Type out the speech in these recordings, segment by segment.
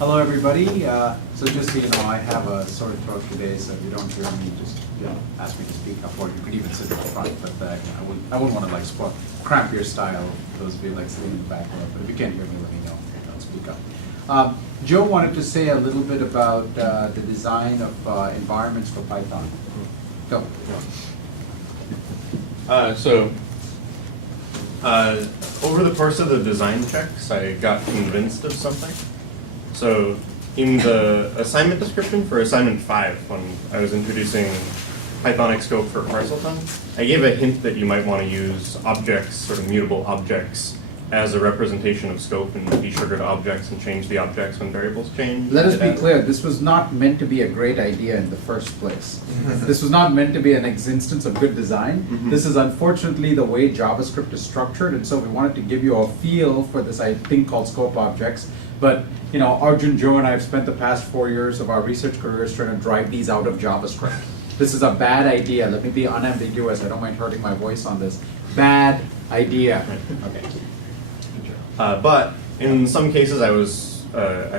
Hello, everybody. So just so you know, I have a sore throat today, so if you don't hear me, just ask me to speak up, or you could even sit in the front. But I wouldn't want to like cramp your style. Those of you like sitting in the back row. But if you can't hear me, let me know. I'll speak up. Joe wanted to say a little bit about the design of environments for Python. Go. Over the course of the design checks, I got convinced of something. So in the assignment description for assignment 5, when I was introducing Pythonic scope for parselton, I gave a hint that you might want to use objects, sort of mutable objects, as a representation of scope and desugared objects and change the objects when variables change. Let us be clear, this was not meant to be a great idea in the first place. This was not meant to be an instance of good design. This is unfortunately the way JavaScript is structured, and so we wanted to give you a feel for this thing called scope objects. But Arjun, Joe, and I have spent the past 4 years of our research careers trying to drive these out of JavaScript. This is a bad idea. Let me be unambiguous. I don't mind hurting my voice on this. Bad idea. Okay. But in some cases, I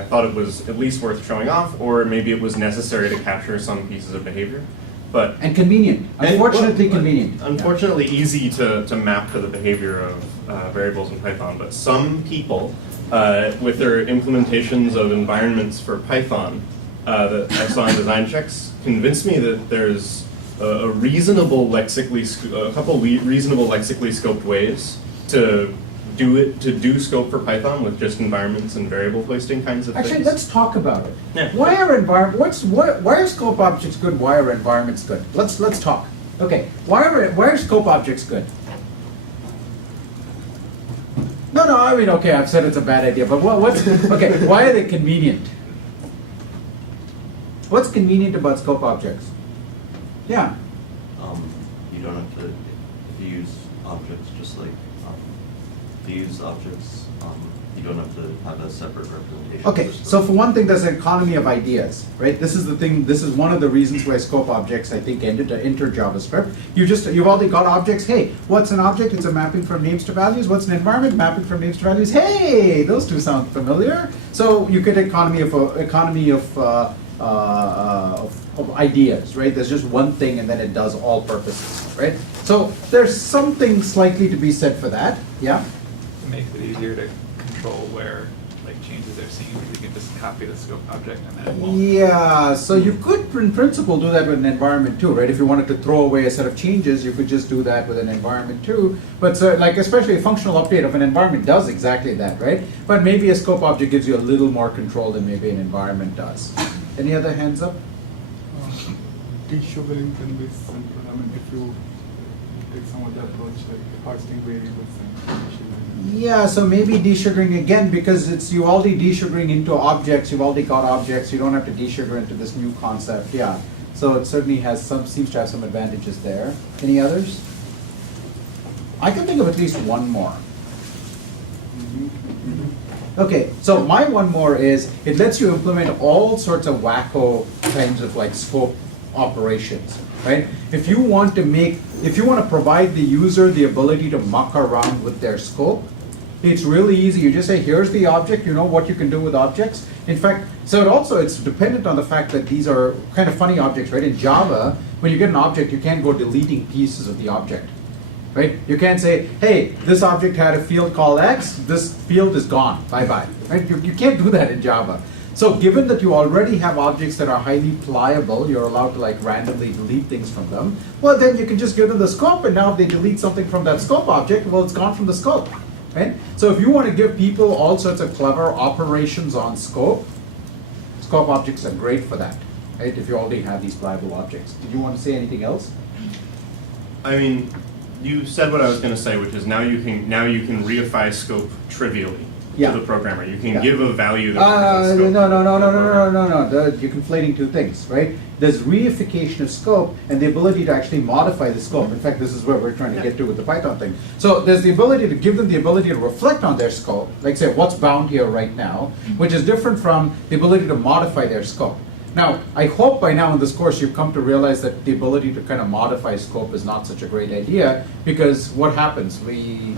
thought it was at least worth showing off, or maybe it was necessary to capture some pieces of behavior. And convenient. Unfortunately, convenient. Unfortunately, easy to map to the behavior of variables in Python. But some people, with their implementations of environments for Python that I saw in design checks, convinced me that there's a couple reasonable lexically scoped ways to do scope for Python with just environments and variable posting kinds of things. Actually, let's talk about it. Yeah. Why are scope objects good? Why are environments good? Let's talk. Okay. Why are scope objects good? No. I mean, okay. I've said it's a bad idea, but okay? Why are they convenient? What's convenient about scope objects? Yeah. You don't have to, if you use objects just like, if you use objects, you don't have to have a separate representation. Okay, so for one thing, there's an economy of ideas, right? This is the thing. This is one of the reasons why scope objects, I think, enter JavaScript. You've already got objects. Hey, what's an object? It's a mapping from names to values. What's an environment? Mapping from names to values. Hey, those two sound familiar. So you get economy of ideas, right? There's just one thing, and then it does all purposes, right? So there's something slightly to be said for that. Yeah. It makes it easier to control where changes are seen, because you can just copy the scope object and then it won't. Yeah, so you could in principle do that with an environment too, right? If you wanted to throw away a set of changes, you could just do that with an environment too. But especially a functional update of an environment does exactly that, right? But maybe a scope object gives you a little more control than maybe an environment does. Any other hands up? Desugaring can be simple. I mean, if you take some other approach like casting variables and desugaring. Yeah, so maybe desugaring again, because you already desugaring into objects. You've already got objects. You don't have to desugar into this new concept. Yeah, so it certainly seems to have some advantages there. Any others? I can think of at least one more. Okay, so my one more is it lets you implement all sorts of wacko kinds of scope operations, right? If you want to provide the user the ability to muck around with their scope, it's really easy. You just say, here's the object, you know what you can do with objects. In fact, it's dependent on the fact that these are kind of funny objects, right? In Java, when you get an object, you can't go deleting pieces of the object, right? You can't say, hey, this object had a field called X, this field is gone, bye-bye, right? You can't do that in Java. So given that you already have objects that are highly pliable, you're allowed to randomly delete things from them, well then you can just give them the scope, and now if they delete something from that scope object, well it's gone from the scope, right? So if you want to give people all sorts of clever operations on scope objects are great for that, right? If you already have these pliable objects. Did you want to say anything else? I mean, you said what I was going to say, which is now you can reify scope trivially. Yeah. To the programmer. You can give a value that represents scope. No. You're conflating two things, right? There's reification of scope and the ability to actually modify the scope. In fact, this is where we're trying to get to with the Python thing. So there's the ability to give them the ability to reflect on their scope, like say what's bound here right now, which is different from the ability to modify their scope. Now, I hope by now in this course you've come to realize that the ability to kind of modify scope is not such a great idea, because what happens? We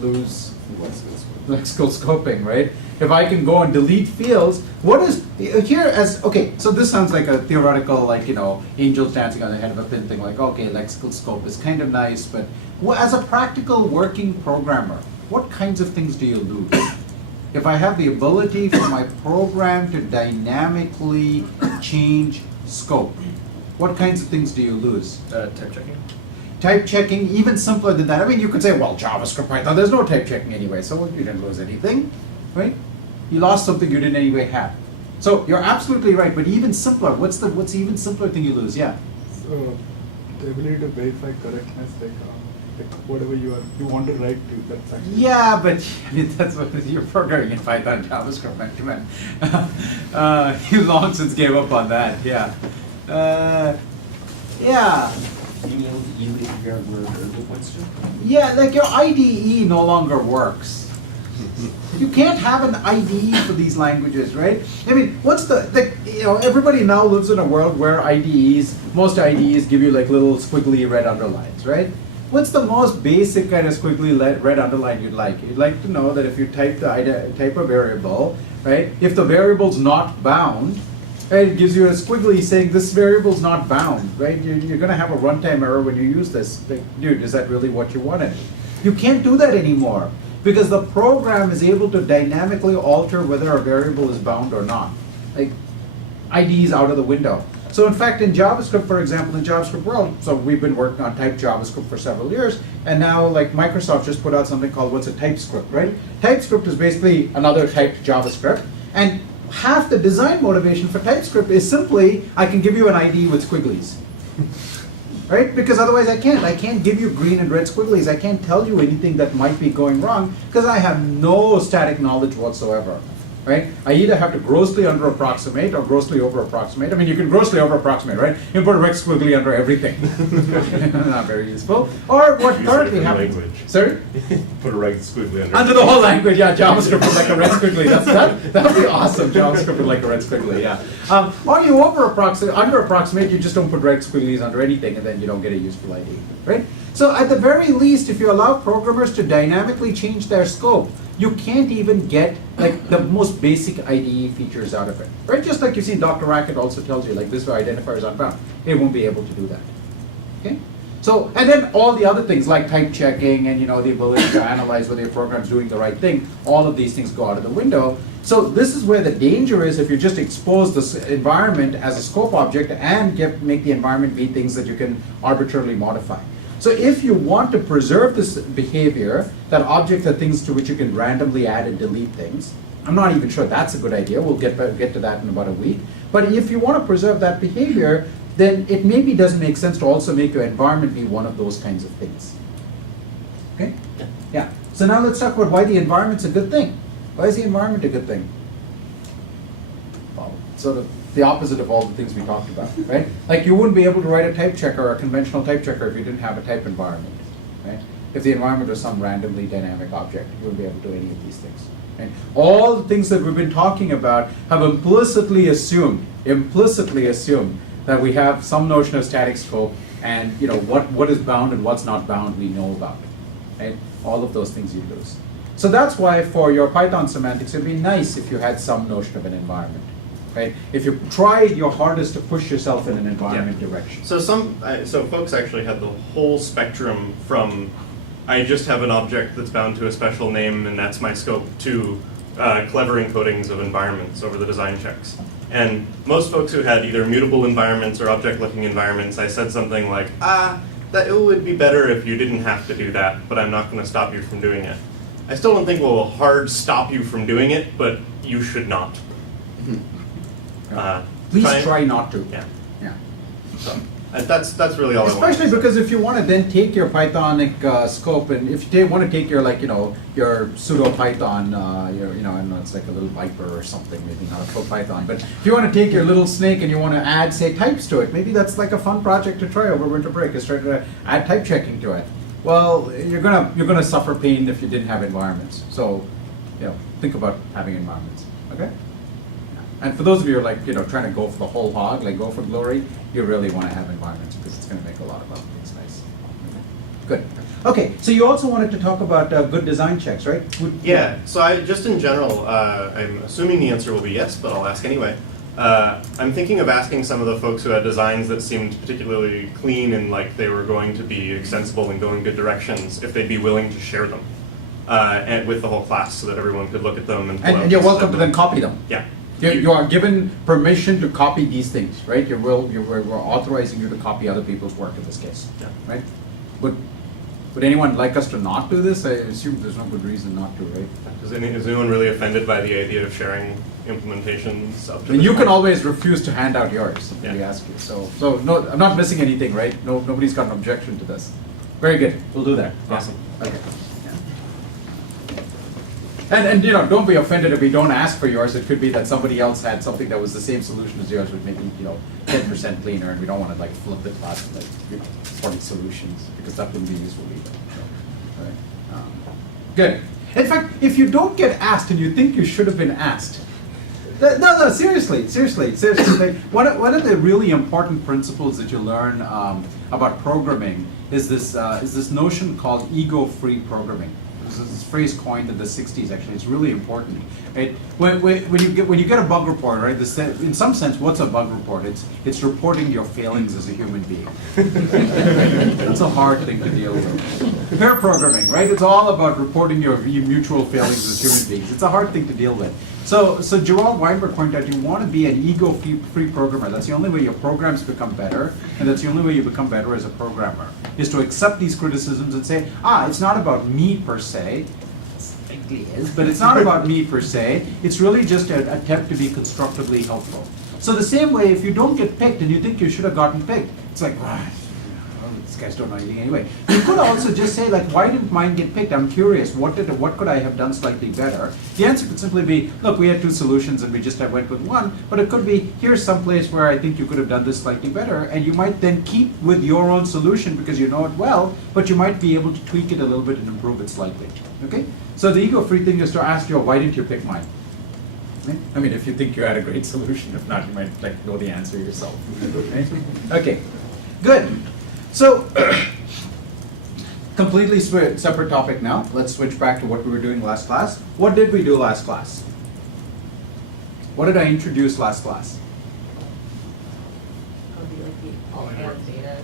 lose lexical scoping, right? If I can go and delete fields, what is here as, okay, so this sounds like a theoretical, like, angels dancing on the head of a pin thing, like, okay, lexical scope is kind of nice, but as a practical working programmer, what kinds of things do you lose? If I have the ability for my program to dynamically change scope, what kinds of things do you lose? Type checking. Type checking, even simpler than that. I mean, you could say, well, JavaScript, Python, there's no type checking anyway, so you didn't lose anything, right? You lost something you didn't anyway have. So you're absolutely right, but even simpler, what's the even simpler thing you lose? Yeah. So the ability to verify correctness, like whatever you want to write to, that's actually. Yeah, but I mean, that's what you're programming in Python, JavaScript, man. You long since gave up on that. Yeah. Yeah. You mean you leave your verbal points to? Yeah, like your IDE no longer works. You can't have an IDE for these languages, right? I mean, what's everybody now lives in a world where most IDEs give you like little squiggly red underlines, right? What's the most basic kind of squiggly red underline you'd like? You'd like to know that if you type type a variable, right? If the variable's not bound, right, it gives you a squiggly saying this variable's not bound, right? You're going to have a runtime error when you use this. Like, dude, is that really what you wanted? You can't do that anymore because the program is able to dynamically alter whether a variable is bound or not. Like, ID is out of the window. So in fact, in JavaScript, for example, in JavaScript world, so we've been working on typed JavaScript for several years, and now like Microsoft just put out something called what's a TypeScript, right? TypeScript is basically another typed JavaScript, and half the design motivation for TypeScript is simply, I can give you an ID with squigglies. Right? Because otherwise I can't give you green and red squigglies. I can't tell you anything that might be going wrong because I have no static knowledge whatsoever. Right? I either have to grossly under approximate or grossly over approximate. I mean, you can grossly over approximate, right? You can put a red squiggly under everything. Not very useful. Or what currently happens. Sorry? Put a red squiggly under the whole language, yeah. JavaScript with like a red squiggly. That would be awesome. JavaScript with like a red squiggly, yeah. Or you under approximate, you just don't put red squigglies under anything, and then you don't get a useful ID, right? So at the very least, if you allow programmers to dynamically change their scope, you can't even get like the most basic IDE features out of it, right? Just like you see, Dr. Racket also tells you like this identifier is unbound. It won't be able to do that. Okay. So and then all the other things like type checking and the ability to analyze whether your program's doing the right thing. All of these things go out of the window. So this is where the danger is if you just expose this environment as a scope object and make the environment be things that you can arbitrarily modify. So if you want to preserve this behavior, that objects are things to which you can randomly add and delete things, I'm not even sure that's a good idea. We'll get to that in about a week. But if you want to preserve that behavior, then it maybe doesn't make sense to also make your environment be one of those kinds of things. Okay? Yeah. So now let's talk about why the environment's a good thing. Why is the environment a good thing? Well, sort of the opposite of all the things we talked about, right? Like you wouldn't be able to write a type checker or a conventional type checker if you didn't have a type environment, right? If the environment was some randomly dynamic object, you wouldn't be able to do any of these things. Right? All the things that we've been talking about have implicitly assumed that we have some notion of static scope and what is bound and what's not bound we know about, right? All of those things you lose. So that's why for your Python semantics, it'd be nice if you had some notion of an environment. Right? If you tried your hardest to push yourself in an environment direction. So so folks actually had the whole spectrum from I just have an object that's bound to a special name and that's my scope to clever encodings of environments over the design checks. And most folks who had either mutable environments or object-looking environments, I said something like, that it would be better if you didn't have to do that, but I'm not going to stop you from doing it. I still don't think we'll hard stop you from doing it, but you should not. Please try not to. Yeah. Yeah. So that's really all. Especially because if you want to then take your Pythonic scope and if you want to take your your pseudo Python, I don't know, it's like a little Viper or something, maybe not a full Python, but if you want to take your little snake and you want to add say types to it, maybe that's like a fun project to try over winter break is try to add type checking to it. Well, you're gonna suffer pain if you didn't have environments. So, think about having environments. Okay. And for those of you who are trying to go for the whole hog, go for glory, you really want to have environments because it's going to make a lot of other things nice. Okay. Good. Okay, so you also wanted to talk about good design checks, right? Yeah, so I just in general, I'm assuming the answer will be yes, but I'll ask anyway. I'm thinking of asking some of the folks who had designs that seemed particularly clean and like they were going to be extensible and go in good directions, if they'd be willing to share them and with the whole class so that everyone could look at them and pull out And you're the welcome to stuff. then copy them. Yeah. You are given permission to copy these things, right? We're authorizing you to copy other people's work in this case, Yeah. right? Would anyone like us to not do this? I assume there's no good reason not to, right? Is anyone really offended by the idea of sharing implementations up to And this you can point? always refuse to hand out yours if we Yeah. ask you. So no, I'm not missing anything, right? No, nobody's got an objection to this. Very good. We'll do that. Awesome. Okay. And you know, don't be offended if we don't ask for yours. It could be that somebody else had something that was the same solution as yours, with maybe 10% cleaner, and we don't want to like flip the class with like 40 solutions because that wouldn't be useful either. So, right. Good. In fact, if you don't get asked and you think you should have been asked, no, seriously. Like, one of the really important principles that you learn about programming is this notion called ego-free programming. This is this phrase coined in the 60s. Actually, it's really important. Right? When you get a bug report, right? In some sense, what's a bug report? It's reporting your failings as a human being. That's a hard thing to deal with. Pair programming, right? It's all about reporting your mutual failings as human beings. It's a hard thing to deal with. So Gerald Weinberg pointed out you want to be an ego-free programmer. That's the only way your programs become better, and that's the only way you become better as a programmer, is to accept these criticisms and say, it's not about me per se. It likely is, but it's not about me per se. It's really just an attempt to be constructively helpful. So the same way, if you don't get picked and you think you should have gotten picked, it's like, these guys don't know anything anyway. You could also just say, like, why didn't mine get picked? I'm curious. What could I have done slightly better? The answer could simply be, look, we had two solutions and we just went with one. But it could be, here's some place where I think you could have done this slightly better. And you might then keep with your own solution because you know it well, but you might be able to tweak it a little bit and improve it slightly. Okay? So the ego-free thing is to ask you, why didn't you pick mine? I mean, if you think you had a great solution, if not, you might know the answer yourself. Okay, good. So, completely separate topic now. Let's switch back to what we were doing last class. What did we do last class? What did I introduce last class? Data.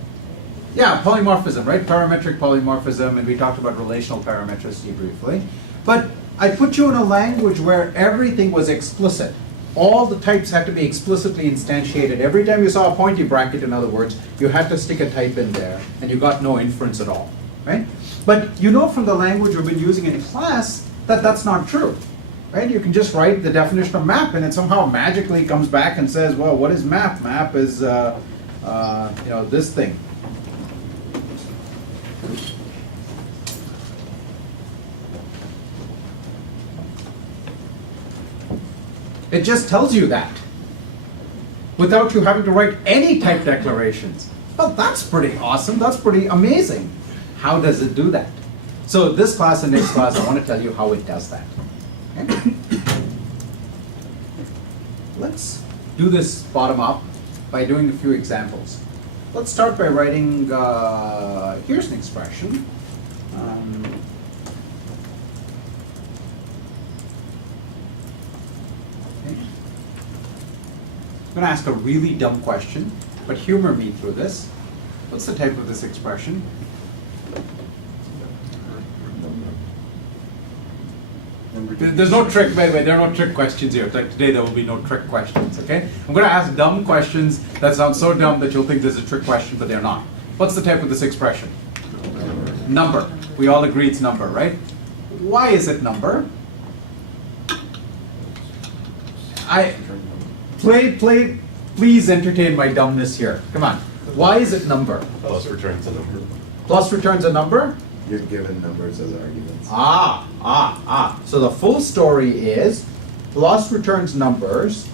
Yeah, polymorphism, right? Parametric polymorphism, and we talked about relational parametricity briefly. But I put you in a language where everything was explicit. All the types had to be explicitly instantiated. Every time you saw a pointy bracket, in other words, you had to stick a type in there, and you got no inference at all, right? But you know from the language we've been using in class that that's not true, right? You can just write the definition of map, and it somehow magically comes back and says, well, what is map? Map is, this thing. It just tells you that without you having to write any type declarations. Well, that's pretty awesome. That's pretty amazing. How does it do that? So this class and next class, I want to tell you how it does that. Okay? Let's do this bottom up by doing a few examples. Let's start by writing, here's an expression. I'm going to ask a really dumb question, but humor me through this. What's the type of this expression? There's no trick, by the way, there are no trick questions here. Like today, there will be no trick questions, okay? I'm going to ask dumb questions that sound so dumb that you'll think there's a trick question, but they're not. What's the type of this expression? Number. We all agree it's number, right? Why is it number? Please entertain my dumbness here. Come on. Why is it number? Plus returns a number. Plus returns a number? You're given numbers as arguments. So the full story is plus returns numbers,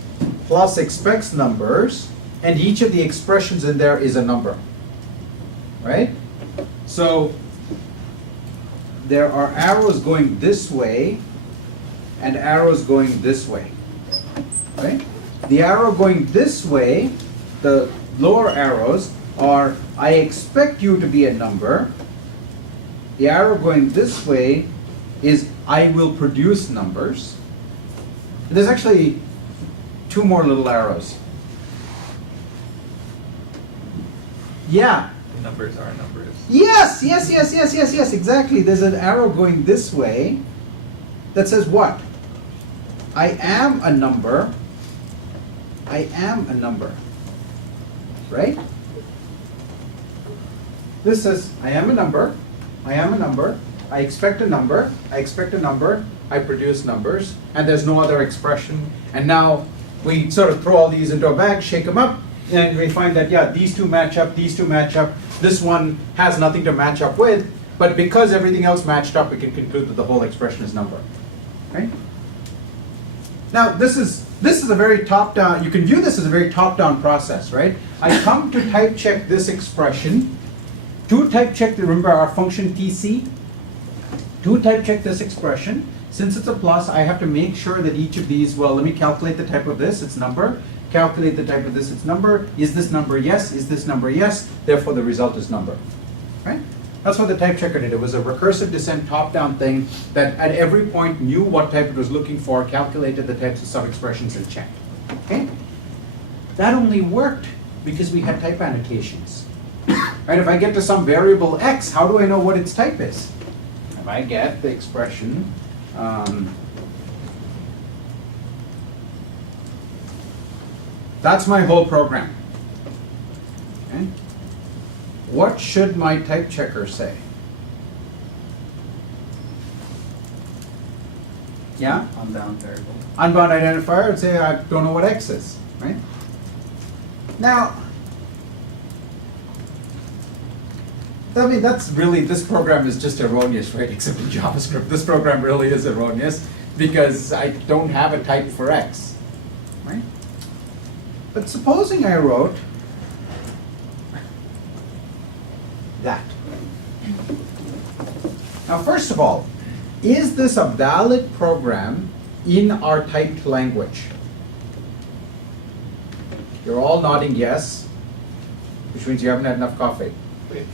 plus expects numbers, and each of the expressions in there is a number. Right? So there are arrows going this way and arrows going this way. Right? The arrow going this way, the lower arrows are, I expect you to be a number, The arrow going this way is I will produce numbers. There's actually two more little arrows. Yeah. Numbers are numbers. Yes, exactly. There's an arrow going this way that says what? I am a number. I am a number. Right? This says I am a number. I am a number. I expect a number. I expect a number. I produce numbers. And there's no other expression. And now we sort of throw all these into a bag, shake them up, and we find that, yeah, these two match up, these two match up. This one has nothing to match up with, but because everything else matched up, we can conclude that the whole expression is number. Right? Now, this is a very top-down, you can view this as a very top-down process, right? I come to type check this expression. To type check, remember our function TC? To type check this expression, since it's a plus, I have to make sure that each of these, well, let me calculate the type of this, it's number. Calculate the type of this, it's number. Is this number yes? Is this number yes? Therefore, the result is number. Right? That's what the type checker did. It was a recursive descent top-down thing that at every point knew what type it was looking for, calculated the types of sub-expressions, and checked. Okay? That only worked because we had type annotations. Right? If I get to some variable x, how do I know what its type is? If I get the expression, that's my whole program. Okay? What should my type checker say? Yeah? Unbound variable. Unbound identifier would say I don't know what x is, right? Now, I mean, that's really, this program is just erroneous, right? Except in JavaScript. This program really is erroneous because I don't have a type for x, right? But supposing I wrote that. Now, first of all, is this a valid program in our typed language? You're all nodding yes, which means you haven't had enough coffee. Wait,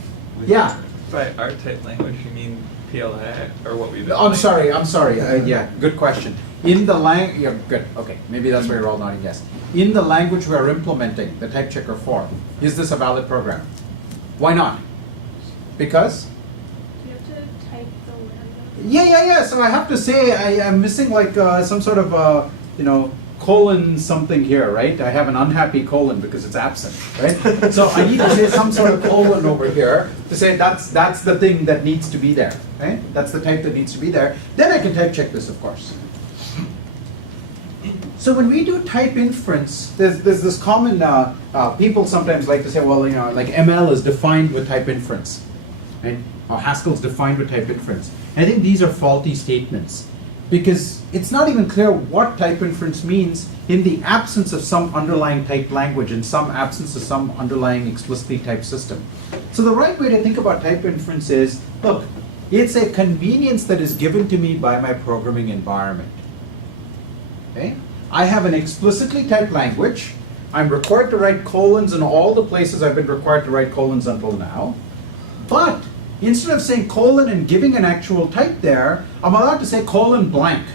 Yeah. by our type language, you mean PLA or what we've been I'm doing? sorry. Yeah, good question. In the yeah, good. Okay, maybe that's why you're all nodding yes. In the language we're implementing the type checker for, is this a valid program? Why not? Because? Do you have to type the lambda? Yeah. So I have to say I'm missing like some sort of colon something here, right? I have an unhappy colon because it's absent, right? So I need to say some sort of colon over here to say that's the thing that needs to be there, right? That's the type that needs to be there. Then I can type check this, of course. So when we do type inference, there's this common, people sometimes like to say, well, like ML is defined with type inference, right? Or Haskell's defined with type inference. I think these are faulty statements because it's not even clear what type inference means in the absence of some underlying typed language and some absence of some underlying explicitly typed system. So the right way to think about type inference is, look, it's a convenience that is given to me by my programming environment. Okay? I have an explicitly typed language. I'm required to write colons in all the places I've been required to write colons until now. But instead of saying colon and giving an actual type there, I'm allowed to say colon blank.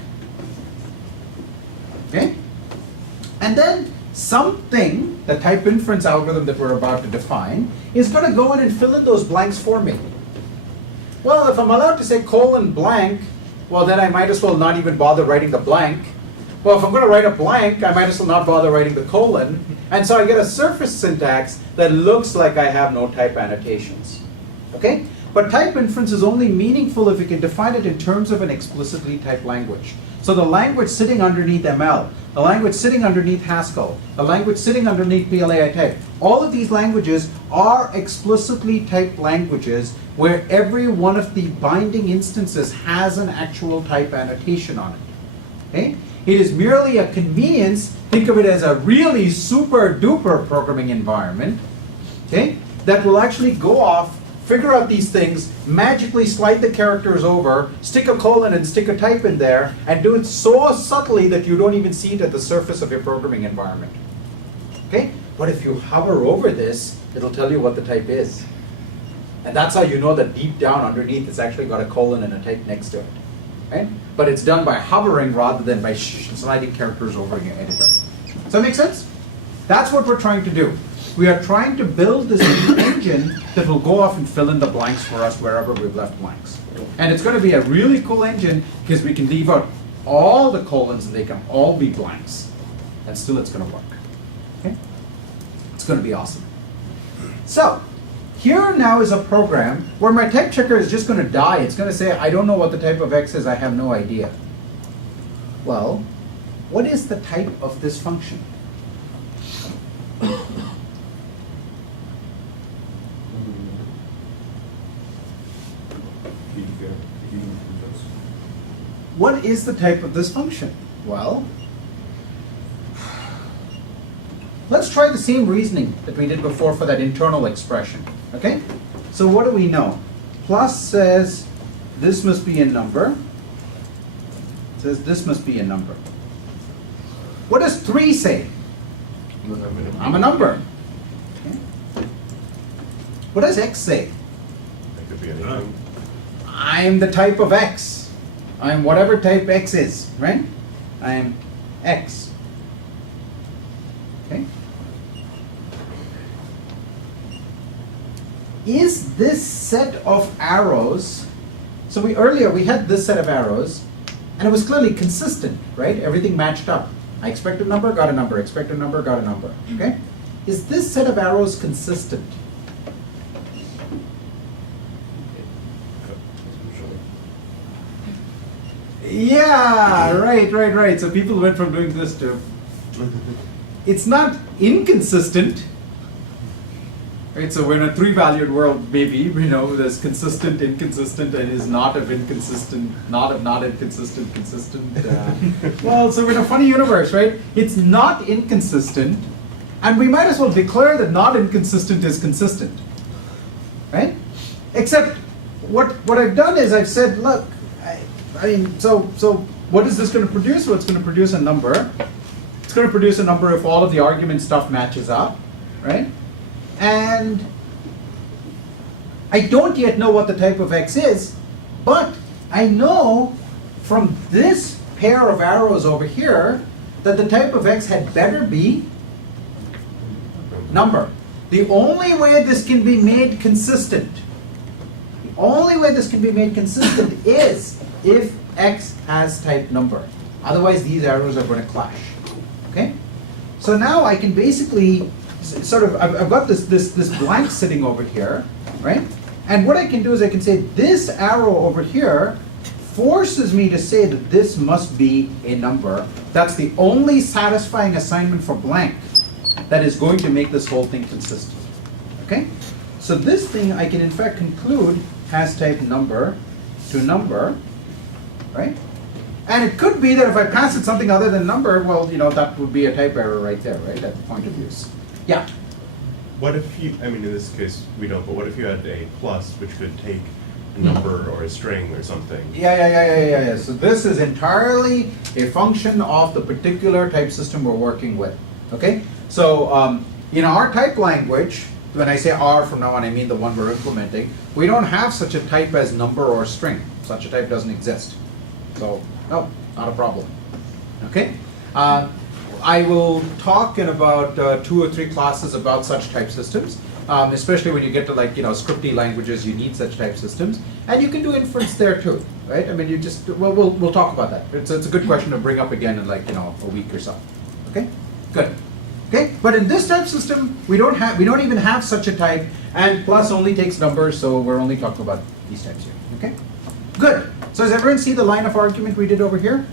Okay? And then something, the type inference algorithm that we're about to define, is going to go in and fill in those blanks for me. Well, if I'm allowed to say colon blank, well, then I might as well not even bother writing the blank. Well, if I'm going to write a blank, I might as well not bother writing the colon. And so I get a surface syntax that looks like I have no type annotations. Okay? But type inference is only meaningful if you can define it in terms of an explicitly typed language. So the language sitting underneath ML, the language sitting underneath Haskell, the language sitting underneath PLAI type, all of these languages are explicitly typed languages where every one of the binding instances has an actual type annotation on it. Okay? It is merely a convenience. Think of it as a really super duper programming environment, okay, that will actually go off, figure out these things, magically slide the characters over, stick a colon and stick a type in there, and do it so subtly that you don't even see it at the surface of your programming environment. Okay? But if you hover over this, it'll tell you what the type is. And that's how you know that deep down underneath it's actually got a colon and a type next to it. Right? But it's done by hovering rather than by sliding characters over in your editor. Does that make sense? That's what we're trying to do. We are trying to build this engine that will go off and fill in the blanks for us wherever we've left blanks. And it's going to be a really cool engine because we can leave out all the colons and they can all be blanks. And still it's going to work. Okay? It's going to be awesome. So, here now is a program where my type checker is just going to die. It's going to say, I don't know what the type of X is, I have no idea. Well, what is the type of this function? What is the type of this function? Well, let's try the same reasoning that we did before for that internal expression. Okay? So what do we know? Plus says this must be a number. Says this must be a number. What does 3 say? I'm a number. Okay. What does X say? That could be anything. I'm the type of X. I'm whatever type X is, right? I am X. Okay? Is this set of arrows, so earlier we had this set of arrows, and it was clearly consistent, right? Everything matched up. I expect a number, got a number, expect a number, got a number, okay? Is this set of arrows consistent? Yeah, right. So people went from doing this to, it's not inconsistent. Right, so we're in a 3-valued world, maybe, you know, there's consistent, inconsistent, and is not of inconsistent, not of not inconsistent, consistent. Well, so we're in a funny universe, right? It's not inconsistent, and we might as well declare that not inconsistent is consistent, right? Except what I've done is I've said, look, I mean, so what is this going to produce? Well, it's going to produce a number. It's going to produce a number if all of the argument stuff matches up, right? And I don't yet know what the type of X is, but I know from this pair of arrows over here that the type of X had better be number. The only way this can be made consistent, is if X has type number. Otherwise, these arrows are going to clash. Okay? So now I can basically sort of, I've got this blank sitting over here, right? And what I can do is I can say this arrow over here forces me to say that this must be a number. That's the only satisfying assignment for blank that is going to make this whole thing consistent. Okay? So this thing I can in fact conclude has type number to number, right? And it could be that if I pass it something other than number, well, you know, that would be a type error right there, right, at the point of use. Yeah? What if you, I mean, in this case, we don't, but what if you had a plus, which could take a number or a string or something? Yeah. So this is entirely a function of the particular type system we're working with, okay? So in our type language, when I say R from now on, I mean the one we're implementing, we don't have such a type as number or string. Such a type doesn't exist. So, no, not a problem, okay? I will talk in about 2 or 3 classes about such type systems, especially when you get to like, you know, scripty languages, you need such type systems. And you can do inference there too, right? I mean, you just, well, we'll talk about that. It's a good question to bring up again in like, you know, a week or so, okay? Good, okay? But in this type system, we don't even have such a type, and plus only takes numbers, so we're only talking about these types here, okay? Good, so does everyone see the line of argument we did over here?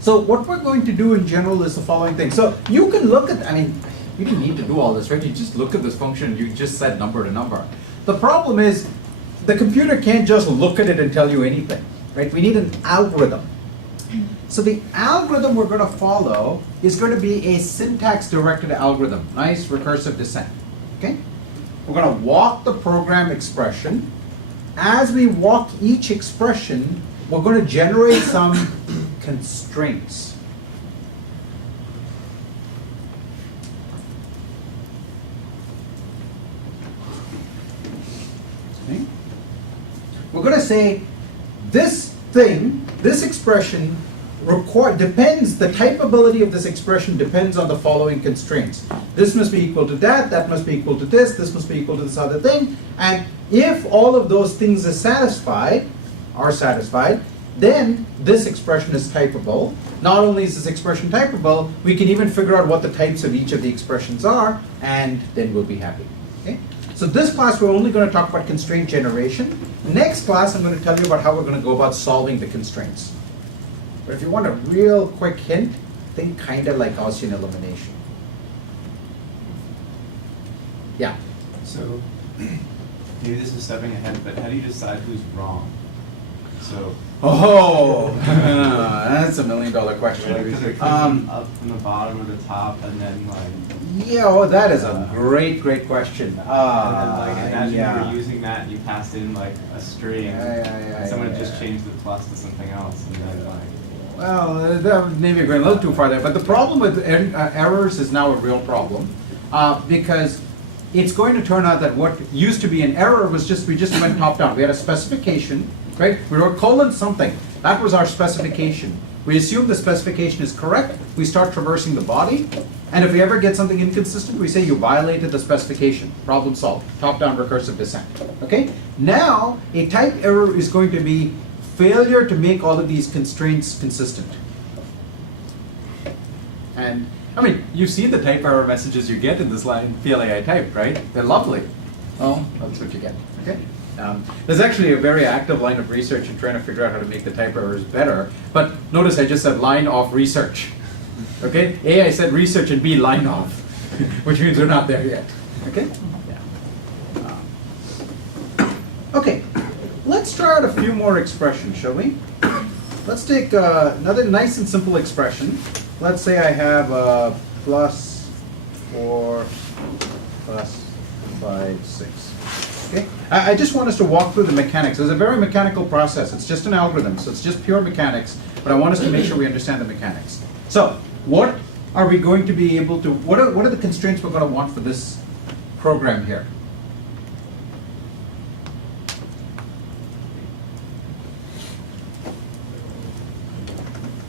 So what we're going to do in general is the following thing. So you can look at, I mean, you don't need to do all this, right? You just look at this function, you just set number to number. The problem is, the computer can't just look at it and tell you anything, right? We need an algorithm. So the algorithm we're going to follow is going to be a syntax-directed algorithm. Nice recursive descent, okay? We're going to walk the program expression. As we walk each expression, we're going to generate some constraints. say this thing, this expression depends, the typability of this expression depends on the following constraints. This must be equal to that must be equal to this must be equal to this other thing, and if all of those things are satisfied, then this expression is typable. Not only is this expression typable, we can even figure out what the types of each of the expressions are, and then we'll be happy. Okay? So this class we're only going to talk about constraint generation. Next class I'm going to tell you about how we're going to go about solving the constraints. But if you want a real quick hint, think kind of like Gaussian elimination. Yeah? So maybe this is stepping ahead, but how do you decide who's wrong? So Oh, that's $1 million question. because it comes up from the bottom or the top, and then like Yeah, oh, that is a great question. and then like imagine yeah. you were using that and you passed in like a string, and someone just changed the plus to something else, and then like. Well, that maybe we're going a little too far there. But the problem with errors is now a real problem because it's going to turn out that what used to be an error was we just went top down. We had a specification, right? We wrote colon something. That was our specification. We assume the specification is correct. We start traversing the body. And if we ever get something inconsistent, we say you violated the specification. Problem solved. Top-down recursive descent. Okay? Now, a type error is going to be failure to make all of these constraints consistent. And, I mean, you've seen the type error messages you get in this line, PLAI type, right? They're lovely. Oh, that's what you get. Okay? There's actually a very active line of research in trying to figure out how to make the type errors better. But notice I just said line of research. Okay? A, I said research, and B, line of, which means we're not there yet. Okay? Yeah. Okay. Let's try out a few more expressions, shall we? Let's take another nice and simple expression. Let's say I have a plus 4 plus 5, 6. Okay? I just want us to walk through the mechanics. It's a very mechanical process. It's just an algorithm, so it's just pure mechanics, but I want us to make sure we understand the mechanics. So, what are we going to be able to, what are the constraints we're going to want for this program here?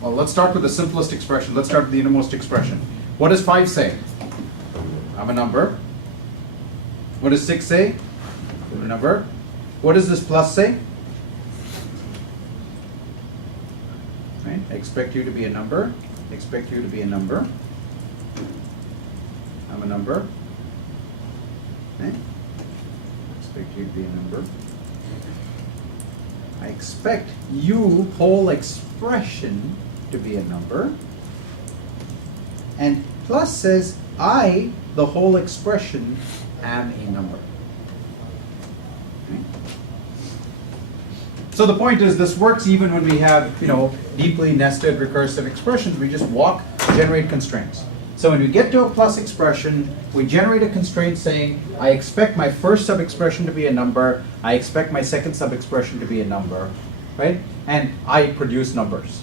Well, let's start with the simplest expression. Let's start with the innermost expression. What does 5 say? I'm a number. What does 6 say? I'm a number. What does this plus say? Right? I expect you to be a number. I expect you to be a number. I'm a number. Okay? I expect you to be a number. I expect you, whole expression, to be a number. And plus says, I, the whole expression, am a number. Okay? So the point is, this works even when we have, deeply nested recursive expressions. We just generate constraints. So when we get to a plus expression, we generate a constraint saying, I expect my first sub-expression to be a number, I expect my second sub-expression to be a number, right? And I produce numbers,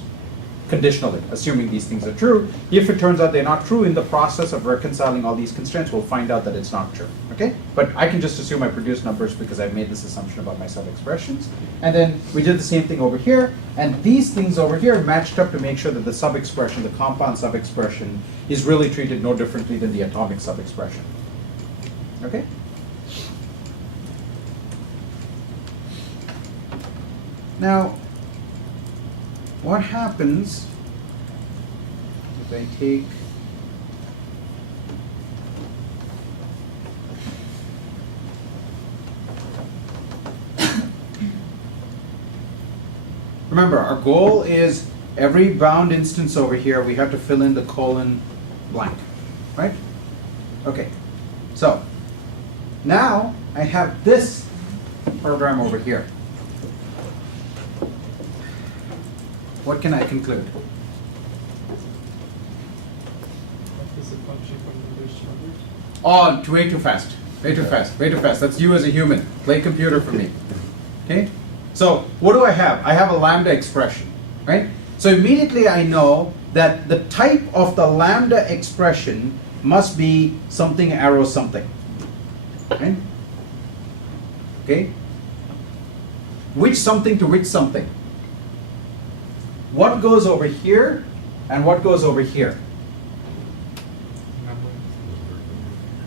conditionally, assuming these things are true. If it turns out they're not true, in the process of reconciling all these constraints, we'll find out that it's not true, okay? But I can just assume I produce numbers because I've made this assumption about my sub-expressions. And then we did the same thing over here, and these things over here matched up to make sure that the sub-expression, the compound sub-expression, is really treated no differently than the atomic sub-expression, okay? Now, what happens if I take remember, our goal is every bound instance over here, we have to fill in the colon blank, right? Okay, so now I have this program over here. What can I conclude? Oh, way too fast. Way too fast. Way too fast. That's you as a human. Play computer for me. Okay? So, what do I have? I have a lambda expression, right? So immediately I know that the type of the lambda expression must be something arrow something. Right? Okay? which something to which something? What goes over here and what goes over here?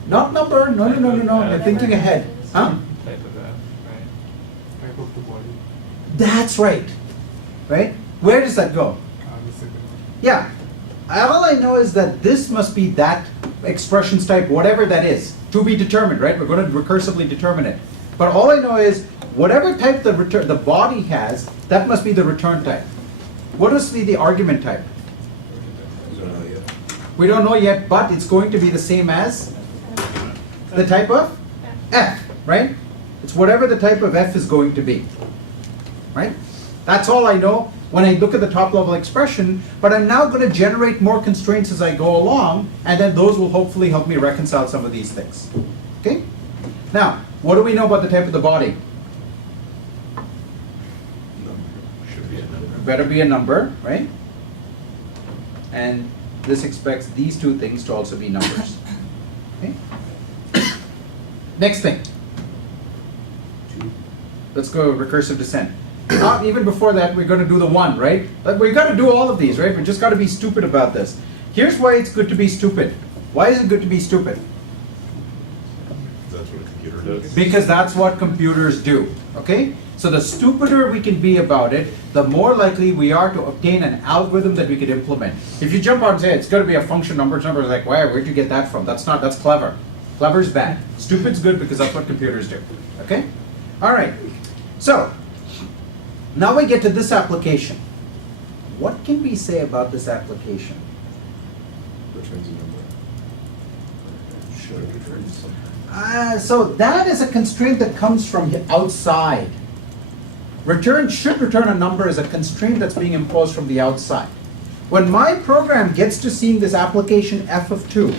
Not number, no, you're thinking ahead. Huh? Type of F, right? Type of the body. That's right. Right? Where does that go? The second one. Yeah. All I know is that this must be that expressions type, whatever that is, to be determined, right? We're going to recursively determine it. But all I know is whatever type the body has, that must be the return type. What must be the argument type? I don't know yet. We don't know yet, but it's going to be the same as the type of F, right? It's whatever the type of F is going to be, right? That's all I know when I look at the top level expression, but I'm now going to generate more constraints as I go along, and then those will hopefully help me reconcile some of these things. Okay? Now, what do we know about the type of the body? Should be a number. Better be a number, right? And this expects these two things to also be numbers. Okay? Next thing. Let's go recursive descent. Even before that, we're going to do the one, right? We've got to do all of these, right? We just got to be stupid about this. Here's why it's good to be stupid. Why is it good to be stupid? That's what a computer does. Because that's what computers do, okay? So the stupider we can be about it, the more likely we are to obtain an algorithm that we could implement. If you jump out and say, it's got to be a function, number, like, where'd you get that from? That's clever. Clever's bad. Stupid's good because that's what computers do, okay? All right, so now we get to this application. What can we say about this application? Returns a number. Should return something. So that is a constraint that comes from the outside. Should return a number is a constraint that's being imposed from the outside. When my program gets to seeing this application f of 2,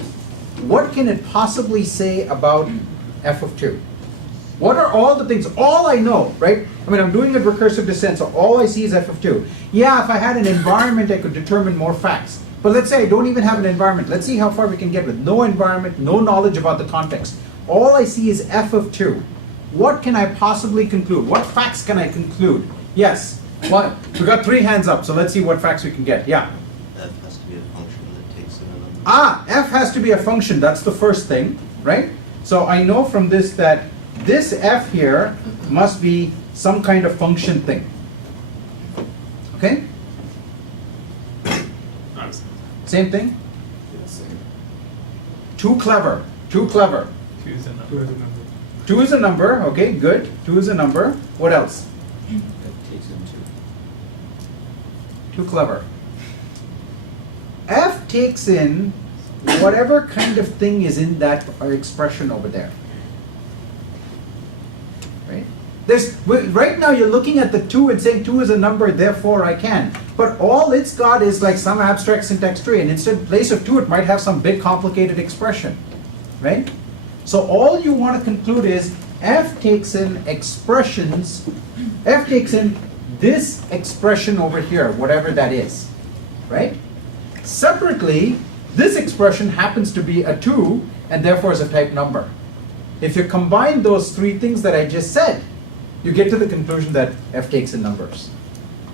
what can it possibly say about f of 2? What are all the things? All I know, right? I mean, I'm doing a recursive descent, so all I see is f of 2. Yeah, if I had an environment, I could determine more facts. But let's say I don't even have an environment. Let's see how far we can get with no environment, no knowledge about the context. All I see is f of 2. What can I possibly conclude? What facts can I conclude? Yes. Well, we got 3 hands up, so let's see what facts we can get. Yeah. F has to be a function that takes in a number. F has to be a function. That's the first thing, right? So I know from this that this f here must be some kind of function thing. Okay? Same thing? Yeah, same. Too clever. Too clever. Choose a number. 2 as a number. 2 is a number. Okay, good. 2 is a number. What else? That takes in 2. Too clever. F takes in whatever kind of thing is in that expression over there. Right? Right now you're looking at the 2 and saying 2 is a number, therefore I can. But all it's got is like some abstract syntax tree, and instead in place of 2 it might have some big complicated expression. Right? So all you want to conclude is f takes in expressions, f takes in this expression over here, whatever that is. Right? Separately, this expression happens to be a 2 and therefore is a type number. If you combine those 3 things that I just said, you get to the conclusion that f takes in numbers.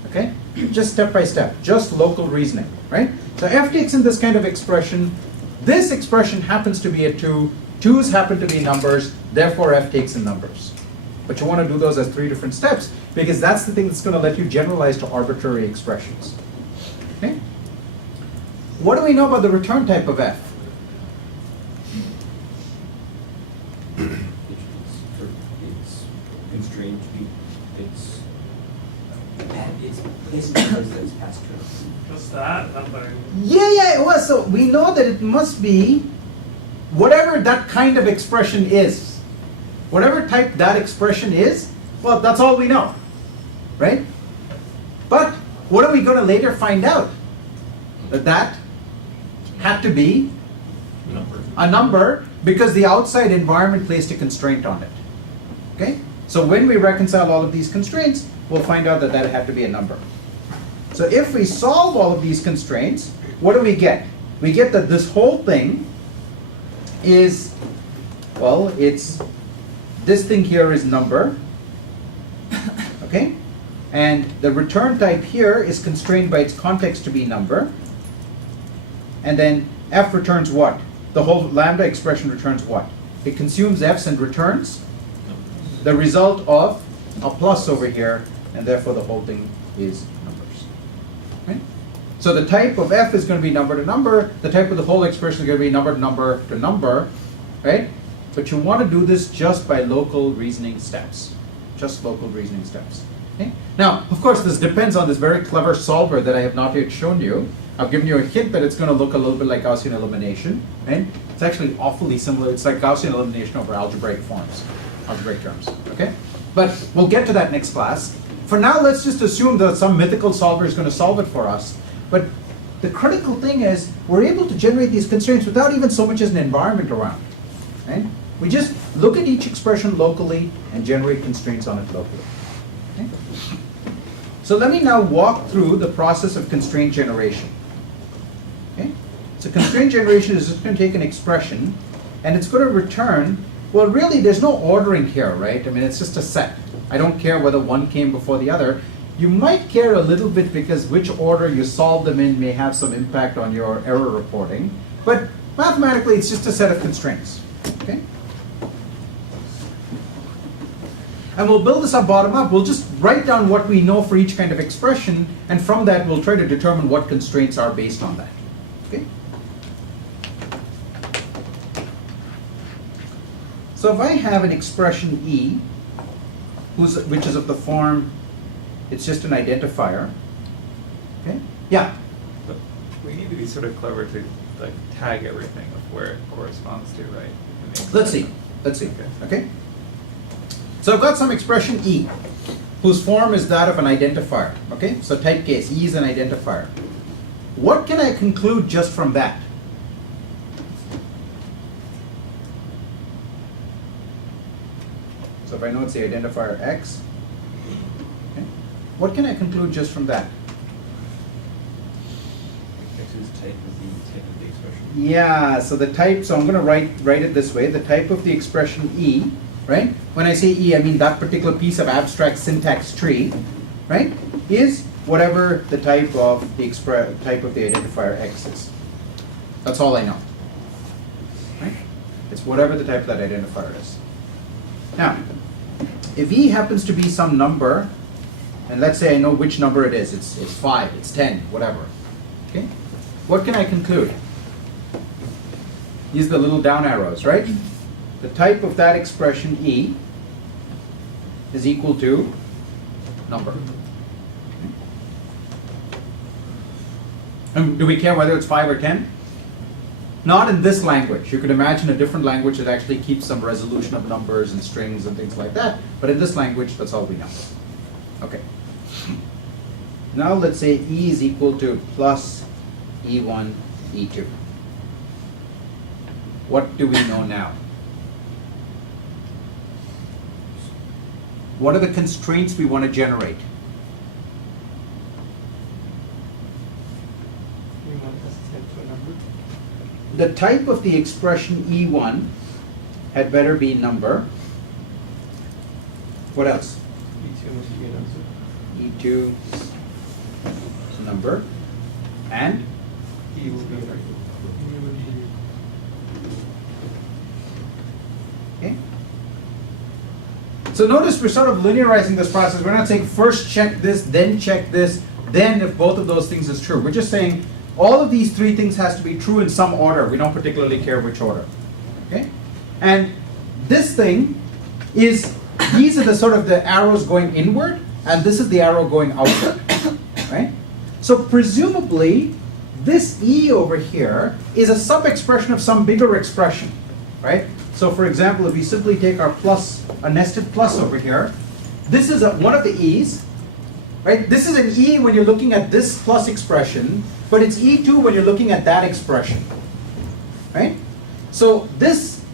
Okay? Just step by step, just local reasoning, right? So f takes in this kind of expression. This expression happens to be a 2. 2's happen to be numbers, therefore f takes in numbers. But you want to do those as 3 different steps because that's the thing that's going to let you generalize to arbitrary expressions. Okay? What do we know about the return type of f? It's constrained to be, it's basically because it's past term. What's that number? Yeah, it was. So we know that it must be whatever that kind of expression is. Whatever type that expression is, well, that's all we know, right? But what are we going to later find out? That had to be a number because the outside environment placed a constraint on it. Okay? So when we reconcile all of these constraints, we'll find out that that had to be a number. So if we solve all of these constraints, what do we get? We get that this whole thing is, well, it's, this thing here is number. okay? And the return type here is constrained by its context to be number. And then f returns what? The whole lambda expression returns what? It consumes f's and returns the result of a plus over here, and therefore the whole thing is numbers. Right? So the type of f is going to be number to number. The type of the whole expression is going to be number to number to number, right? But you want to do this just by local reasoning steps. Just local reasoning steps. Okay? Now, of course, this depends on this very clever solver that I have not yet shown you. I've given you a hint that it's going to look a little bit like Gaussian elimination. Right? It's actually awfully similar. It's like Gaussian elimination over algebraic forms, algebraic terms. Okay? But we'll get to that next class. For now, let's just assume that some mythical solver is going to solve it for us. But the critical thing is we're able to generate these constraints without even so much as an environment around. Right? We just look at each expression locally and generate constraints on it locally. Okay? So let me now walk through the process of constraint generation. Okay? So constraint generation is just going to take an expression and it's going to return, well really there's no ordering here, right? I mean it's just a set. I don't care whether one came before the other. You might care a little bit because which order you solve them in may have some impact on your error reporting. But mathematically it's just a set of constraints. Okay? And we'll build this up bottom up. We'll just write down what we know for each kind of expression, and from that we'll try to determine what constraints are based on that. Okay? So if I have an expression E, which is of the form, it's just an identifier. Okay? Yeah? But we need to be sort of clever to like tag everything of where it corresponds to, right? Let's see. Let's see. Okay. Okay? So I've got some expression E, whose form is that of an identifier. Okay? So type case, E is an identifier. What can I conclude just from that? So if I know it's the identifier X, okay, what can I conclude just from that? X is type of the expression. Yeah, so the type, so I'm going to write it this way. The type of the expression E, right? When I say E, I mean that particular piece of abstract syntax tree, right? Is whatever the type of the identifier X is. That's all I know. Right? It's whatever the type of that identifier is. Now, if E happens to be some number, and let's say I know which number it is, it's 5, it's 10, whatever. Okay? What can I conclude? Use the little down arrows, right? The type of that expression E is equal to number. And do we care whether it's 5 or 10? Not in this language. You could imagine a different language that actually keeps some resolution of numbers and strings and things like that. But in this language, that's all we know. Okay. Now let's say E is equal to plus E1, E2. What do we know now? What are the constraints we want to generate? The type of the expression E1 had better be number. What else? E2 is number. And? E will be right. Okay. So notice we're sort of linearizing this process. We're not saying first check this, then if both of those things is true. We're just saying all of these three things has to be true in some order. We don't particularly care which order. Okay? And this thing is, these are the sort of the arrows going inward, and this is the arrow going outward. Right? So presumably, this E over here is a sub-expression of some bigger expression. Right? So for example, if we simply take our plus, a nested plus over here, this is one of the E's. Right? This is an E when you're looking at this plus expression, but it's E2 when you're looking at that expression. Right? So this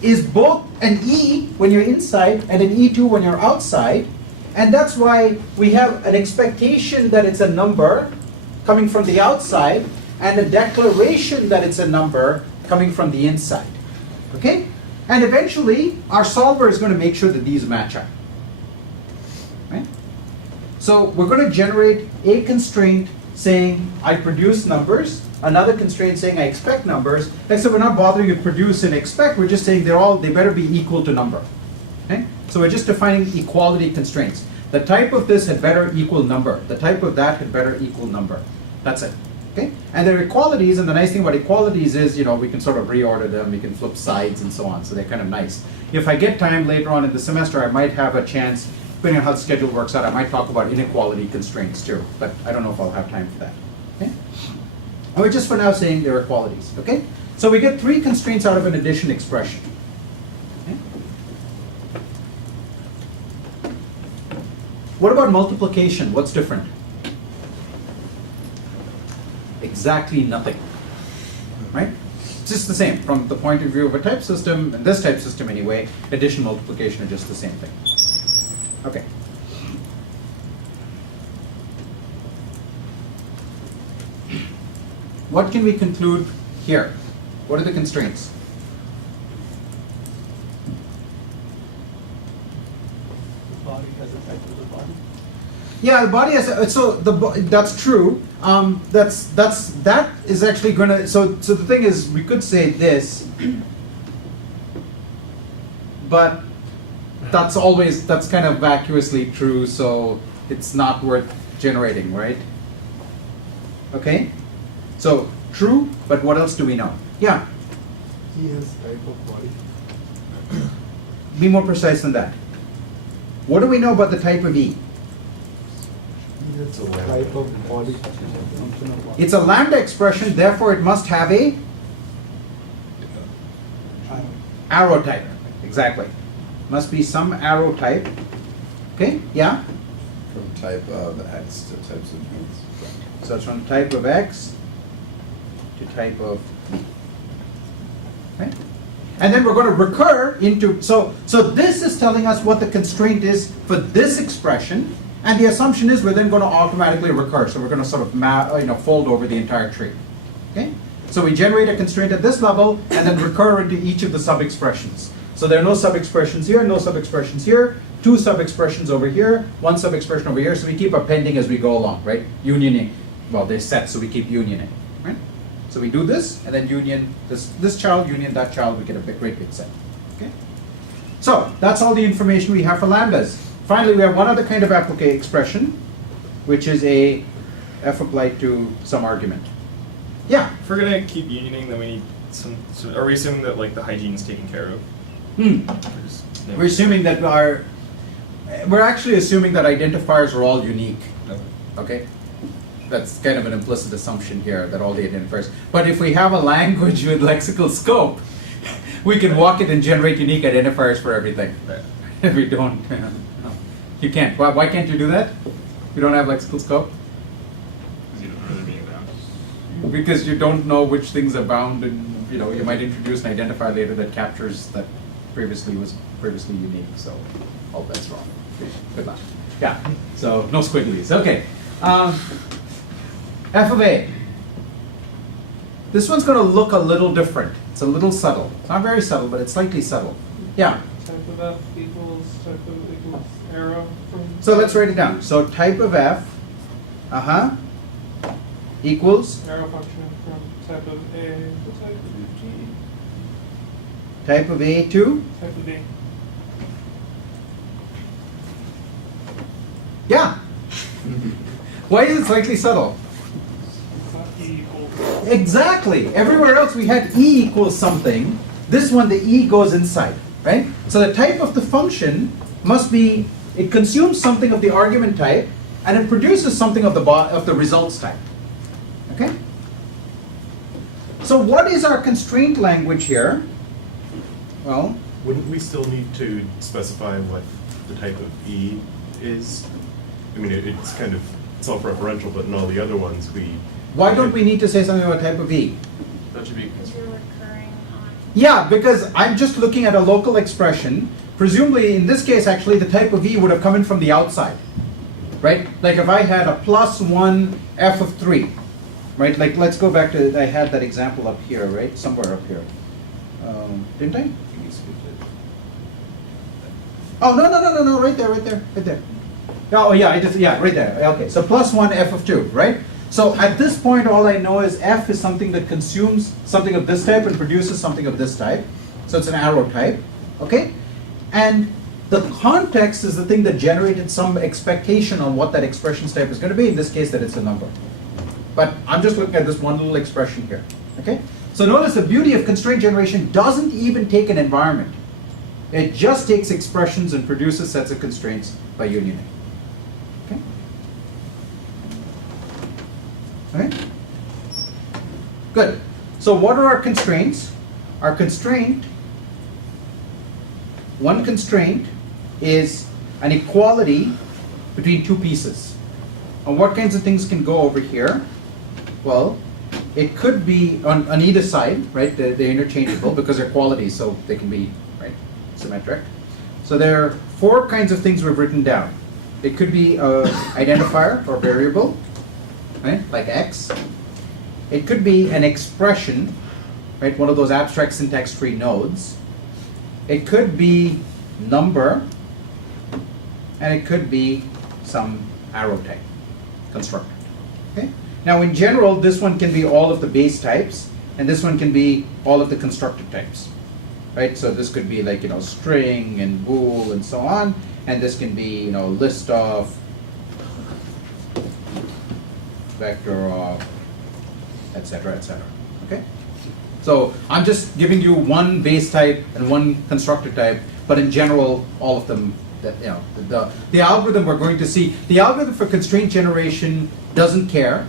is both an E when you're inside and an E2 when you're outside. And that's why we have an expectation that it's a number coming from the outside and a declaration that it's a number coming from the inside. Okay? And eventually, our solver is going to make sure that these match up. So we're going to generate a constraint saying I produce numbers, another constraint saying I expect numbers. And so we're not bothering to produce and expect, we're just saying they better be equal to number. Okay? So we're just defining equality constraints. The type of this had better equal number. The type of that had better equal number. That's it. Okay? And they're equalities, and the nice thing about equalities is, we can sort of reorder them, we can flip sides and so on, so they're kind of nice. If I get time later on in the semester, I might have a chance, depending on how the schedule works out, I might talk about inequality constraints too, but I don't know if I'll have time for that. Okay? And we're just for now saying they're equalities. Okay? So we get 3 constraints out of an addition expression. Okay? What about multiplication? What's different? Exactly nothing, right? It's just the same from the point of view of a type system, and this type system anyway. Addition, multiplication are just the same thing. Okay. What can we conclude here? What are the constraints? The body has a type of the body. Yeah, the body has. That's true. That is actually going to. So the thing is, we could say this, but that's kind of vacuously true. So it's not worth generating, right? Okay. So true, but what else do we know? Yeah. He has type of body. Be more precise than that. What do we know about the type of E? He has a type of body. Function of body. It's a lambda expression, therefore it must have a arrow type. Exactly. Must be some arrow type. Okay, yeah? From type of X to types of B's. So it's from type of X to type of B. Okay? And then we're going to recur into, so this is telling us what the constraint is for this expression, and the assumption is we're then going to automatically recur. So we're going to sort of fold over the entire tree. Okay? So we generate a constraint at this level and then recur into each of the sub-expressions. So there are no sub-expressions here, no sub-expressions here, 2 sub-expressions over here, 1 sub-expression over here. So we keep appending as we go along, right? Unioning. Well, they're set, so we keep unioning, right? So we do this, and then union this child, union that child, we get a great big set. Okay? So that's all the information we have for lambdas. Finally, we have one other kind of expression, which is a f applied to some argument. Yeah? If we're gonna keep unioning, then we need are we assuming that like the hygiene is taken care of? We're assuming that we're actually assuming that identifiers are all unique. Okay? That's kind of an implicit assumption here, that all the identifiers. But if we have a language with lexical scope, we can walk it and generate unique identifiers for everything. If we don't, you can't. Why can't you do that? You don't have lexical scope? Because you don't know they're being bound. Because you don't know which things are bound, and you might introduce an identifier later that captures that was previously unique. So all that's wrong. Good luck. Yeah. So no squigglies. Okay. F of A. This one's going to look a little different. It's a little subtle. It's not very subtle, but it's slightly subtle. Yeah. Type of F equals arrow from. So let's write it down. So type of F, equals Arrow function from type of A to type of G. type of A to Type of B. yeah. Why is it slightly subtle? E equals. Exactly. Everywhere else we had E equals something. This one, the E goes inside, right? So the type of the function must be, it consumes something of the argument type, and it produces something of the results type. Okay? So what is our constraint language here? Well, wouldn't we still need to specify what the type of E is? I mean, it's kind of self-referential, but in all the other ones, why don't we need to say something about type of E? That should be. Because you're recurring on. Yeah, because I'm just looking at a local expression. Presumably, in this case, actually, the type of E would have come in from the outside, right? Like if I had a +1 f of 3, right? Like let's go back to, I had that example up here, right? Somewhere up here. Didn't I? Oh, no, right there. Oh, yeah, right there. Okay, so plus 1 f of 2, right? So at this point, all I know is f is something that consumes something of this type and produces something of this type. So it's an arrow type, okay? And the context is the thing that generated some expectation on what that expressions type is going to be. In this case, that it's a number. But I'm just looking at this one little expression here, okay? So notice the beauty of constraint generation doesn't even take an environment. It just takes expressions and produces sets of constraints by unioning. Okay? Okay? Good. So what are our constraints? Our constraint, one constraint is an equality between two pieces. And what kinds of things can go over here? Well, it could be on either side, right? They're interchangeable because they're qualities, so they can be, right, symmetric. So there are 4 kinds of things we've written down. It could be an identifier or variable, right, like x. It could be an expression, right, one of those abstract syntax tree nodes. It could be number, and it could be some arrow type constructor. Okay? Now in general, this one can be all of the base types, and this one can be all of the constructor types. Right? So this could be like, string and bool and so on, and this can be, list of, vector of, etc., etc. Okay? So I'm just giving you one base type and one constructor type, but in general, all of them, the algorithm we're going to see, the algorithm for constraint generation doesn't care,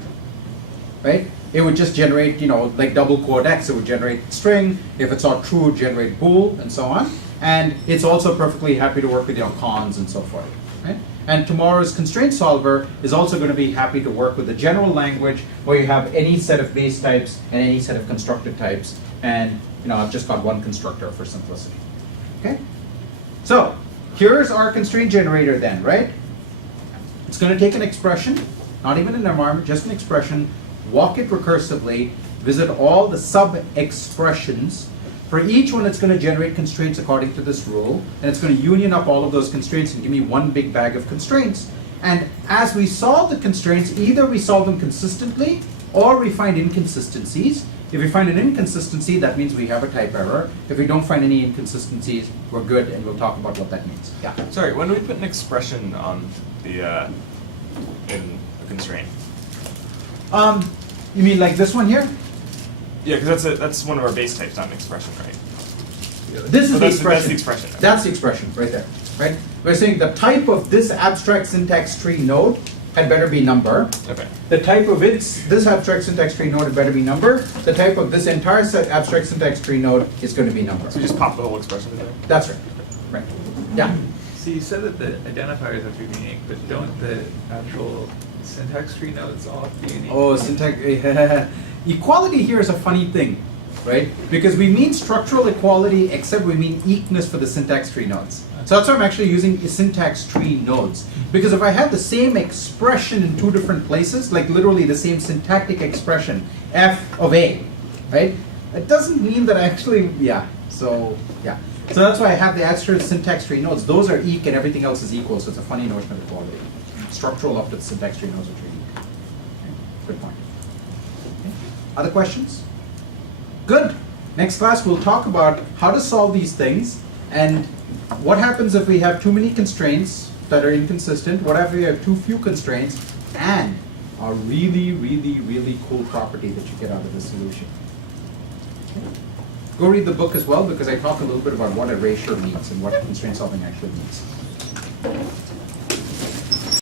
right? It would just generate, like double quote x, it would generate string. If it's not true, it would generate bool, and so on. And it's also perfectly happy to work with, cons and so forth, right? And tomorrow's constraint solver is also going to be happy to work with the general language where you have any set of base types and any set of constructor types. And I've just got one constructor for simplicity. Okay? So here's our constraint generator then, right? It's going to take an expression, not even an environment, just an expression, walk it recursively, visit all the sub-expressions. For each one, it's going to generate constraints according to this rule, and it's going to union up all of those constraints and give me one big bag of constraints. And as we solve the constraints, either we solve them consistently or we find inconsistencies. If we find an inconsistency, that means we have a type error. If we don't find any inconsistencies, we're good, and we'll talk about what that means. Yeah. Sorry, when do we put an expression on the in a constraint? You mean like this one here? Yeah, because that's one of our base types, not an expression, right? This is So the that's expression. the expression. Okay. That's the expression right there, right? We're saying the type of this abstract syntax tree node had better be number. Okay. The type of this abstract syntax tree node had better be number. The type of this entire abstract syntax tree node is going to be number. So you just pop the whole expression in there? That's right. Right. Yeah. So you said that the identifiers have to be unique, but don't the actual syntax tree nodes all have to be unique? Oh, syntax. Equality here is a funny thing, right? Because we mean structural equality, except we mean equalness for the syntax tree nodes. So that's why I'm actually using syntax tree nodes. Because if I have the same expression in 2 different places, like literally the same syntactic expression, f of a, right? It doesn't mean that actually, yeah. So that's why I have the extra syntax tree nodes. Those are eq and everything else is equal, so it's a funny notion of equality. Structural up to the syntax tree nodes, which are eq. Okay. Good point. Okay. Other questions? Good. Next class we'll talk about how to solve these things and what happens if we have too many constraints that are inconsistent, what if we have too few constraints, and a really, really, really cool property that you get out of the solution. Okay. Go read the book as well, because I talk a little bit about what erasure means and what constraint solving actually means.